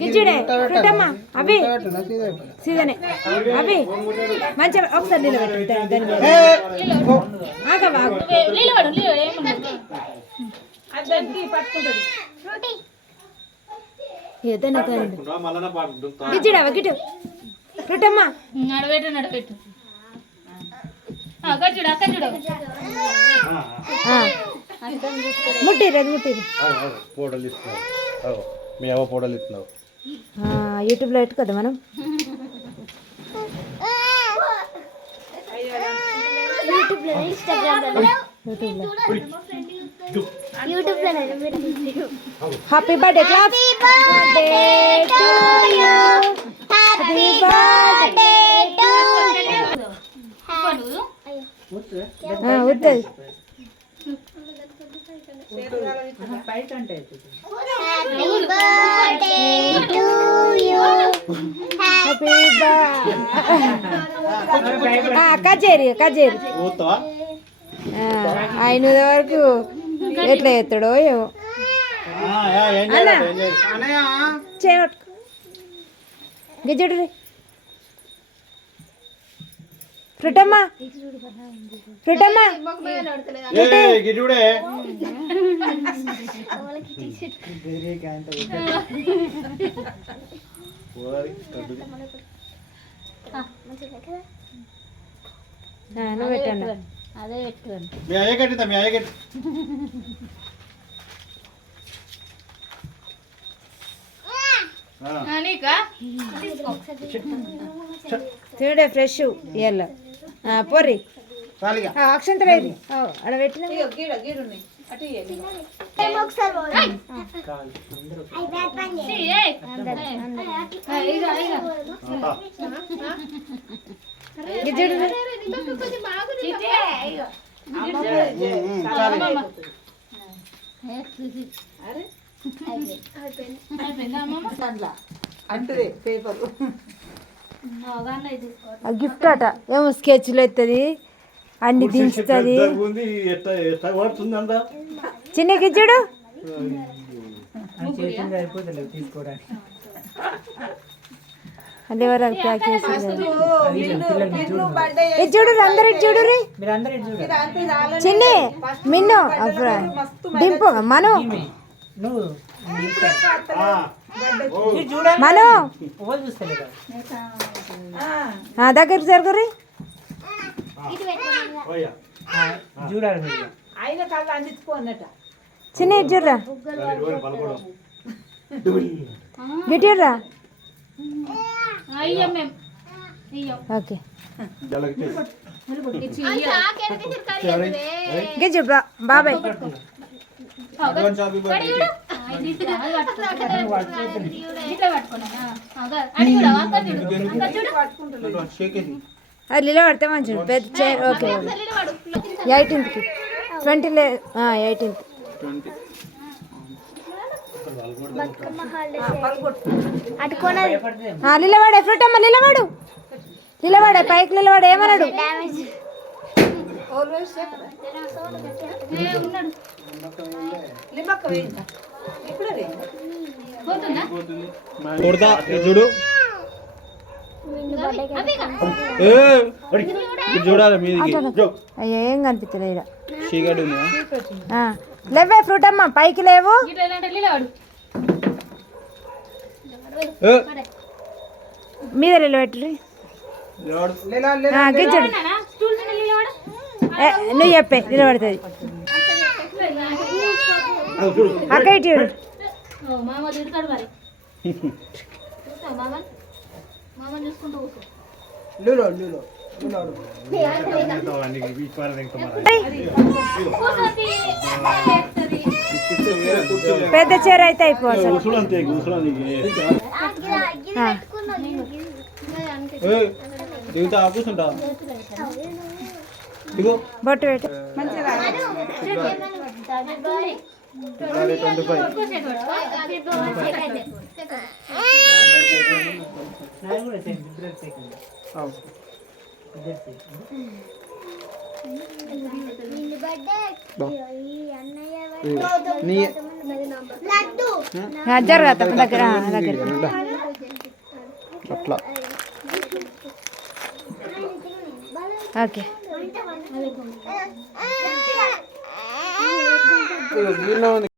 గిజ్జుడే పెట్టమ్మా అవి సీజనే అవి మంచిగా ఒకసారి నిలబెట్టు ఏదైనా గిజ్జుడా గిట్టు పెట్టమ్మా నడబెట్టు నడబెట్టు ముట్టిరు ముట్టిరు మీ అవ్వ ఫోటోలు ఇస్తున్నావు యూట్యూబ్లో పెట్టు కదా మనం హ్యాపీ బర్త్డే క్లాప్ వద్దు కచేరి కచేరి ఆయన వరకు ఎట్లా ఎత్తాడో ఏమో చేయబట్టు గిజ్జడు రే ఫ్రుటమ్మా ఫ్రుటమ్మా నువ్వు పెట్టండి అదే పెట్టుకోండి మీ అయ్య కట్టిందా మీ అయ్య కట్టి చూడే ఫ్రెష్ ఇయ్యాల పోరి అక్షంతలు అక్కడ పెట్టిన గిఫ్ట్ అట ఏమో స్కెచ్లు ఎత్తుంది అన్ని దించుతుంది చిన్న గిజ్జుడు అది ఎవరు ప్యాక్ చేసి చూడు అందరు చూడు రే చిన్ని మిన్ను డింపు మను మను దగ్గరికి జరుగురి చిన్న చూడరా గిట్టిర్రా ఓకే గిజ్జు బాబాయ్ అది నిలబడితే మంచిది పెద్ద చైర్ ఓకే 18కి 18th నిలబడే ఫ్రూట్ అమ్మ నిలబడు నిలబడే పైకి నిలబడే ఏమన్నాడు చూడు చూడాలి ఏం కనిపించలేదు లేవే ఫ్రూట్ అమ్మ పైకి లేవు మీద నిలబెట్టు గిజ్జడు నువ్వు చెప్పే నిలబడుతుంది అక్క ఇటు పెద్ద చీర అయితే అయిపోతుంది బొట్టు పెట్టు నీ జరగ దగ్గర దగ్గర అట్లా ఓకే దీనిలో ఉంది